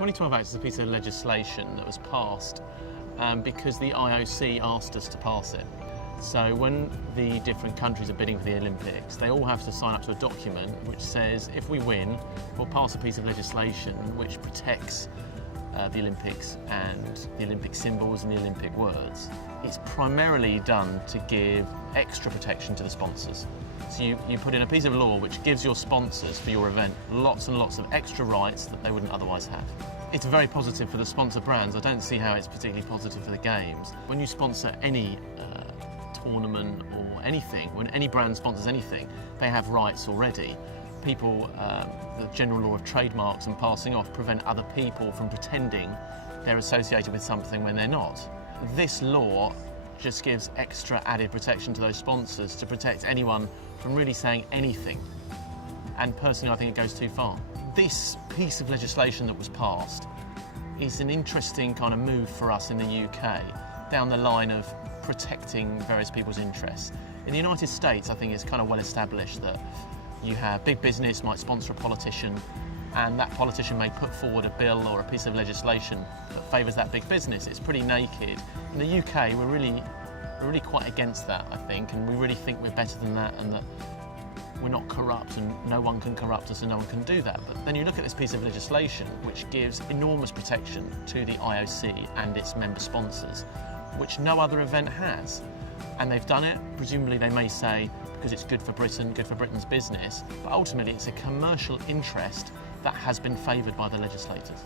2012 Act is a piece of legislation that was passed because the IOC asked us to pass it. So when the different countries are bidding for the Olympics, they all have to sign up to a document which says if we win, we'll pass a piece of legislation which protects the Olympics and the Olympic symbols and the Olympic words. It's primarily done to give extra protection to the sponsors. So you put in a piece of law which gives your sponsors for your event lots and lots of extra rights that they wouldn't otherwise have. It's very positive for the sponsor brands. I don't see how it's particularly positive for the Games. When you sponsor any tournament or anything, when any brand sponsors anything, they have rights already. People, the general law of trademarks and passing off prevent other people from pretending they're associated with something when they're not. This law just gives extra added protection to those sponsors to protect anyone from really saying anything. And personally, I think it goes too far. This piece of legislation that was passed is an interesting kind of move for us in the UK down the line of protecting various people's interests. In the United States, I think it's kind of well established that you have big business might sponsor a politician, and that politician may put forward a bill or a piece of legislation that favours that big business. It's pretty naked. In the UK, we're really quite against that, I think, and we really think we're better than that, and that we're not corrupt and no one can corrupt us and no one can do that. But then you look at this piece of legislation which gives enormous protection to the IOC and its member sponsors, which no other event has. And they've done it, presumably they may say, because it's good for Britain, good for Britain's business, but ultimately it's a commercial interest that has been favoured by the legislators.